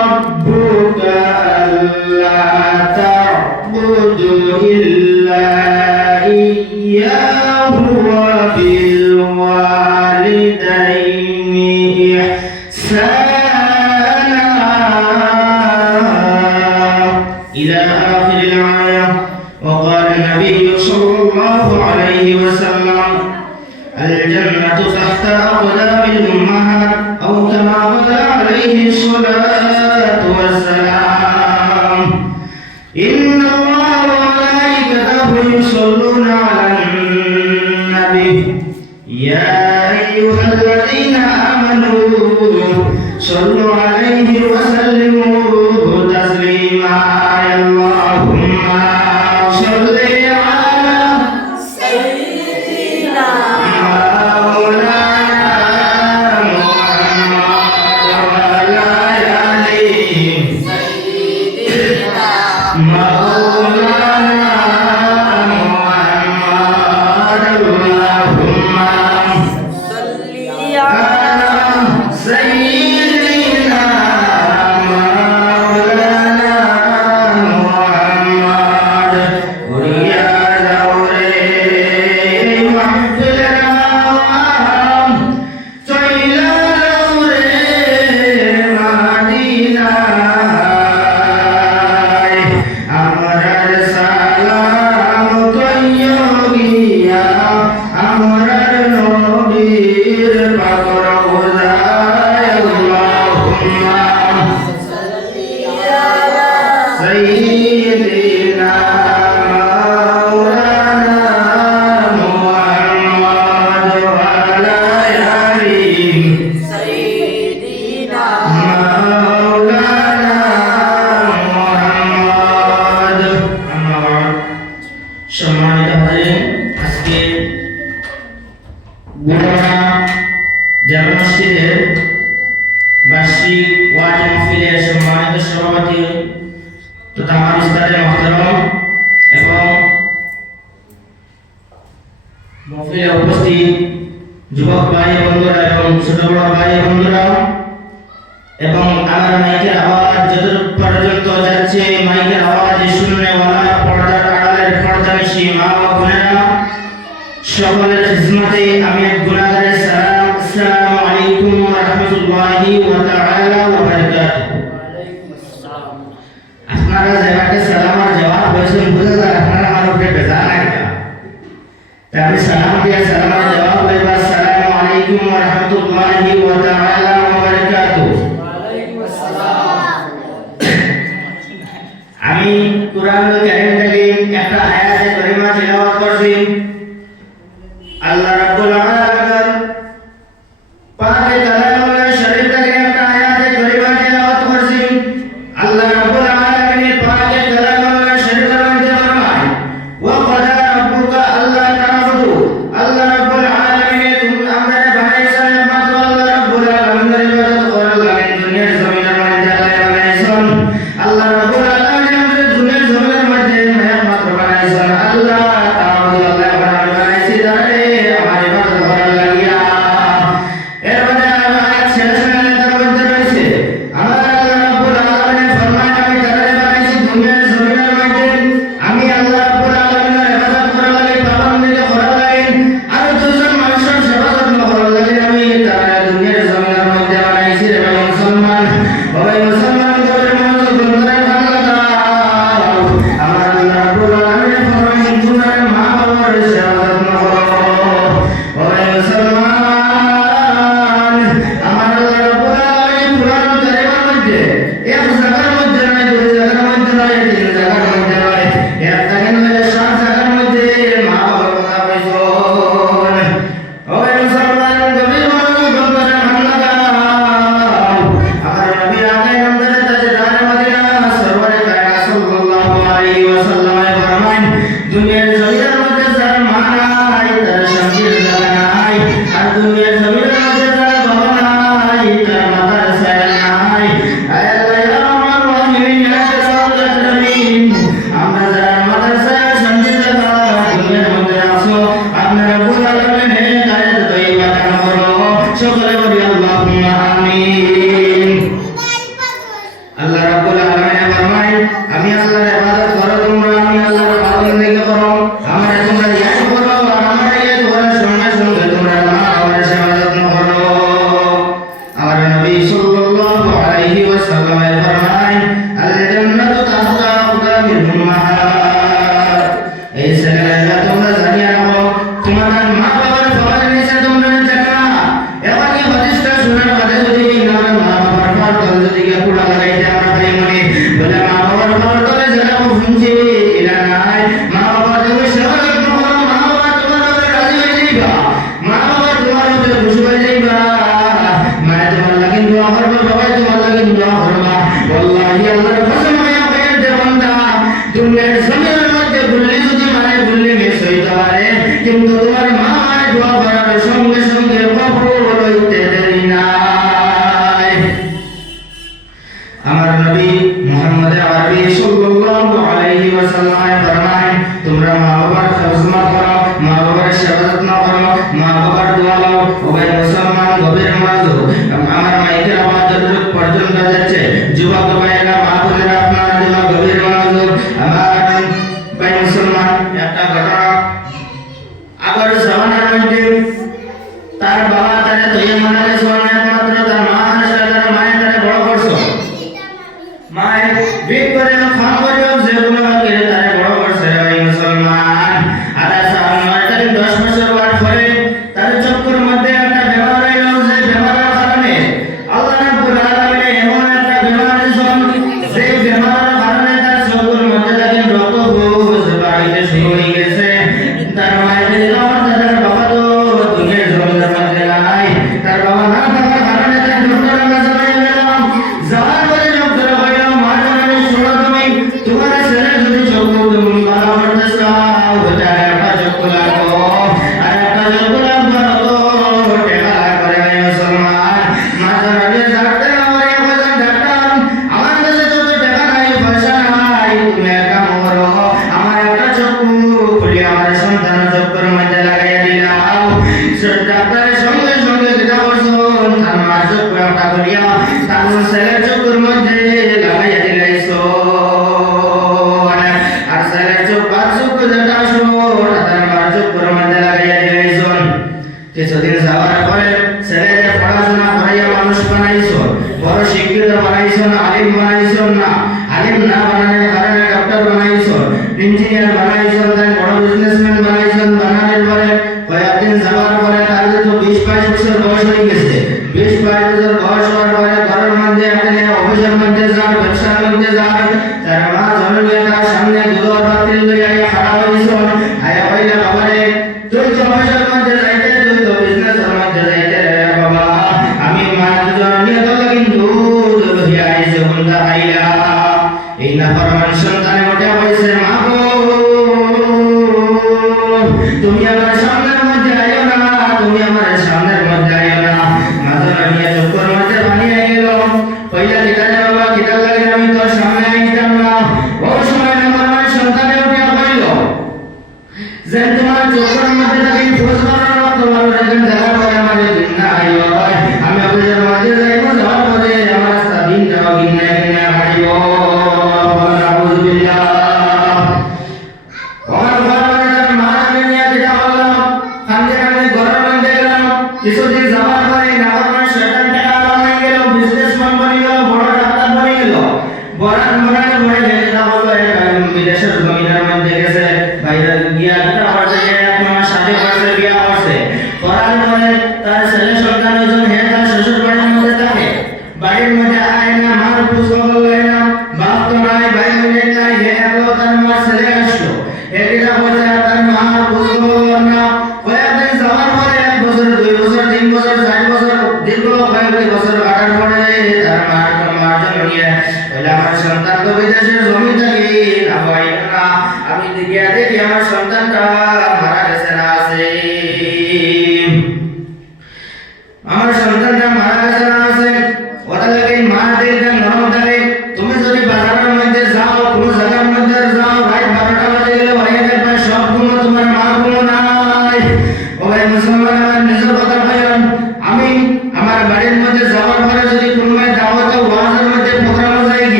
ربك ألا تعبدوا إلا সকলের খিদমতে আমি গুনাহগারের সালাম আসসালামু আলাইকুম ওয়া রাহমাতুল্লাহি ওয়া పూజారణ చెప్పులాగో ఆరాధన ఉపశమనం చేశాడు ప్రక్షాళనం చేశాడు తర్వాత 你说这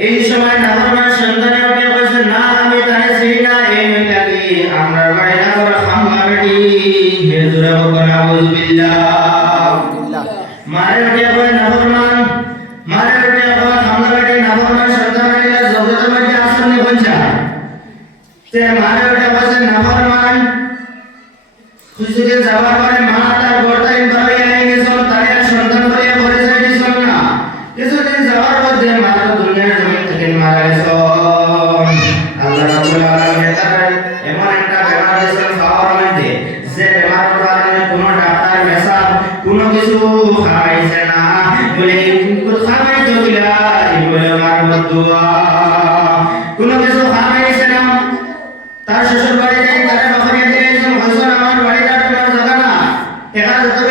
এই সময় নাফরমান সন্তানের Gerardo, tú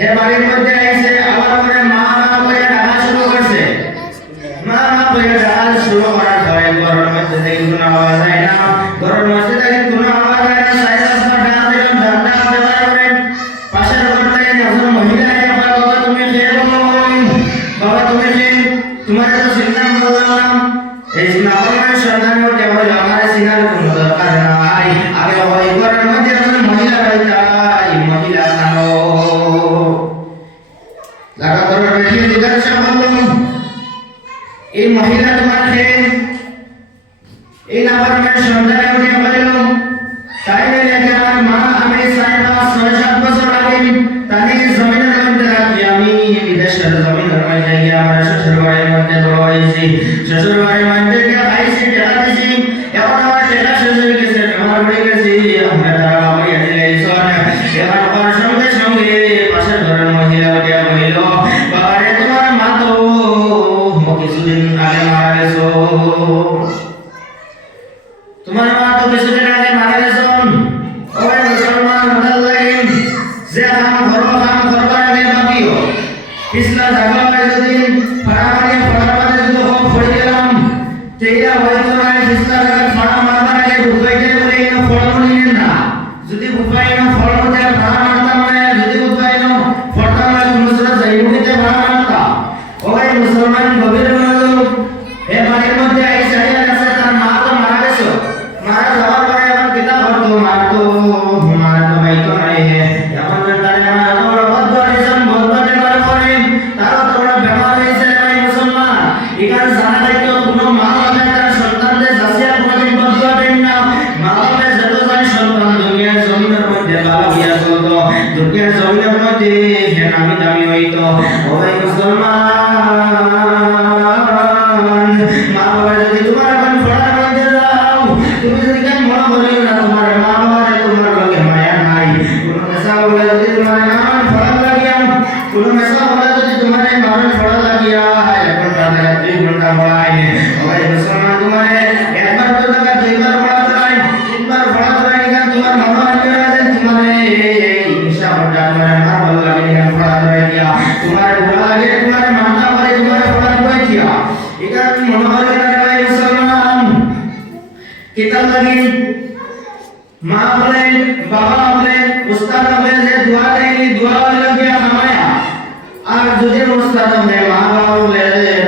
এ বাড়ির মধ্যে আইসে আমার माँ बाबा बोले उस्ताद दुआ दुआ वाले के हमारे आज उस्ताद बोले माँ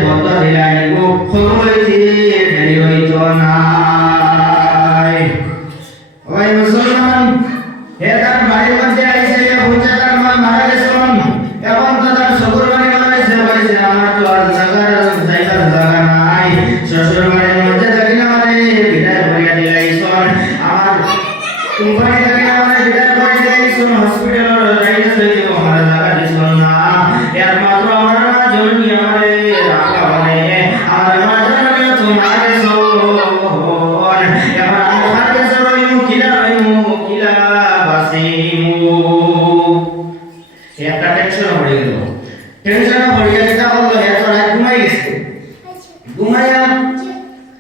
ঘুমায়া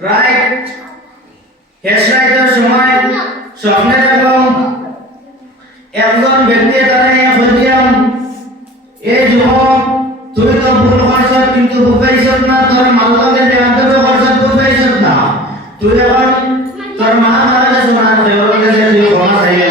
রাইট হেসরাইটের সময়। স্বপ্নে দেখলাম একজন ব্যক্তি দাঁড়াইয়া বলিয়াম এই যুবক, তুমি তো ভুল করছ, কিন্তু বুঝাইছ না, তোর মাল্লাকে বেয়াদবে করছ বুঝাইছ না। তুই এখন তোর মা মারা গেছে মারা গেছে তুই ক্ষমা চাইয়া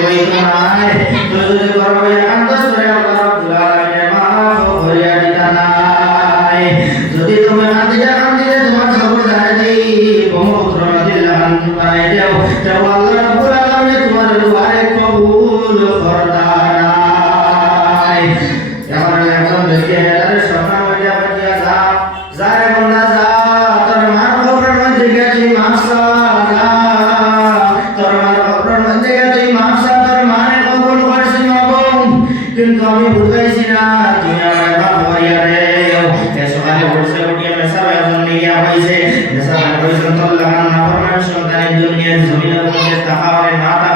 কিন্তু আমি বুঝাইছি না তুই আমার বাপ হইয়া রে সকালে বসে উঠিয়া মেসার আয়োজন নিয়া হয়েছে মেসার আয়োজন তো লাগান না ফরমান সন্তানের দুনিয়ার জমিনের মধ্যে তাহা না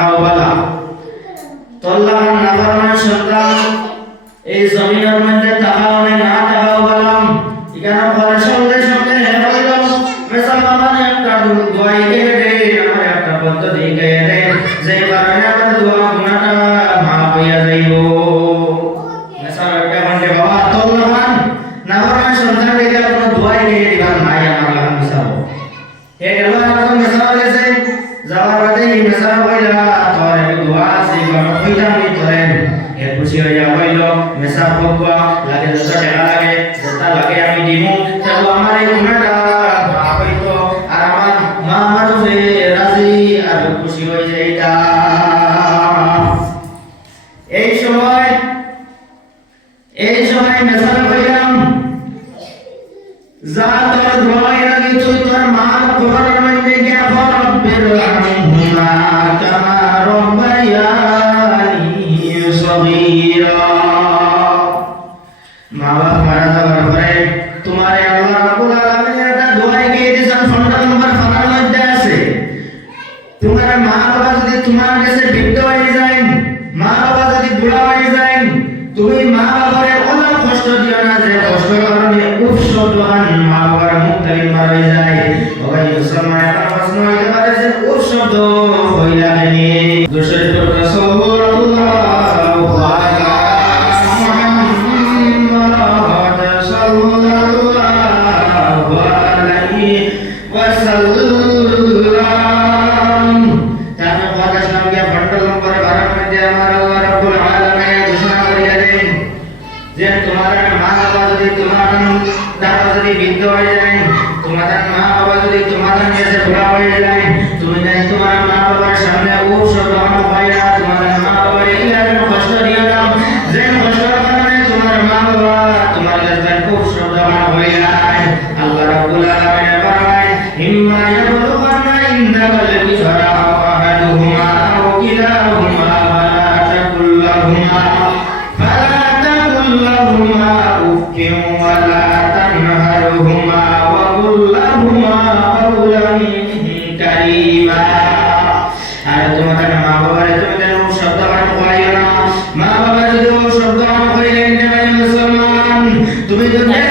Yeah.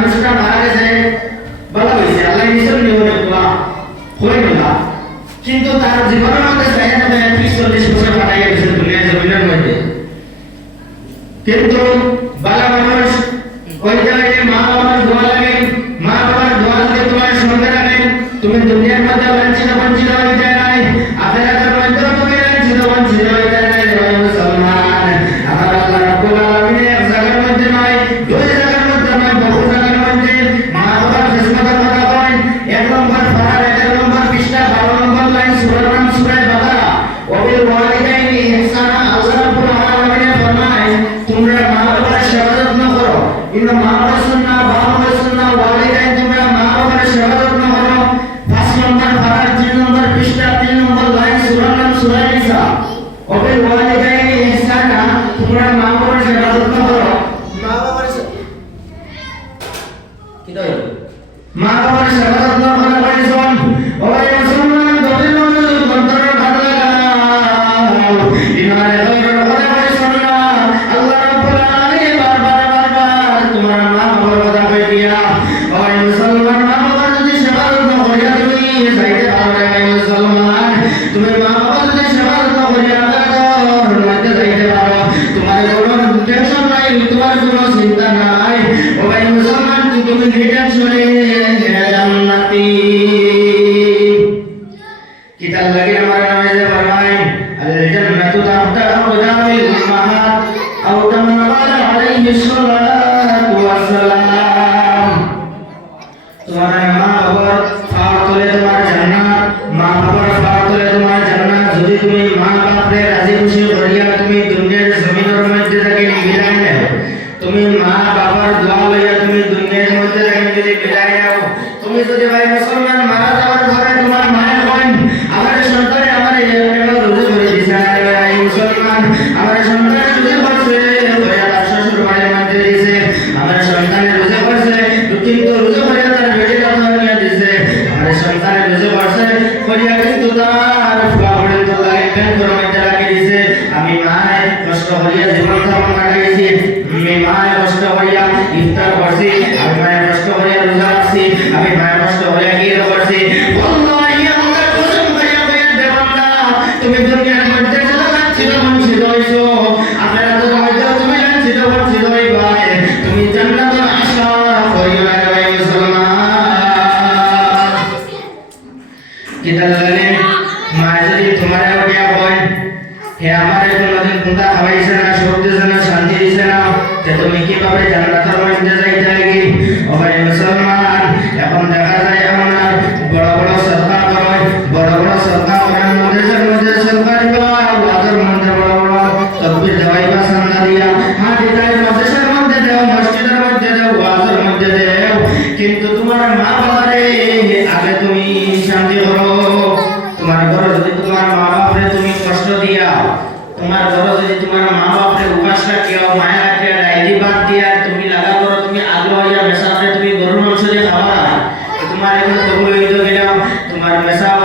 परमेश्वर महाराज है বলা হয়েছে আল্লাহ ঈশ্বর নিয়মে বলা হইল না কিন্তু তার জীবনের মধ্যে চাহিদা দেয় ত্রিশ চল্লিশ বছর ఒకవేళ వాళ్ళ దగ్గర ఇస్తానా కూడా మా కూడా Suara atravesaba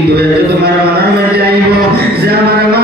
কিন্তু এতে তোমার মনের মধ্যে আইব যে আমার মা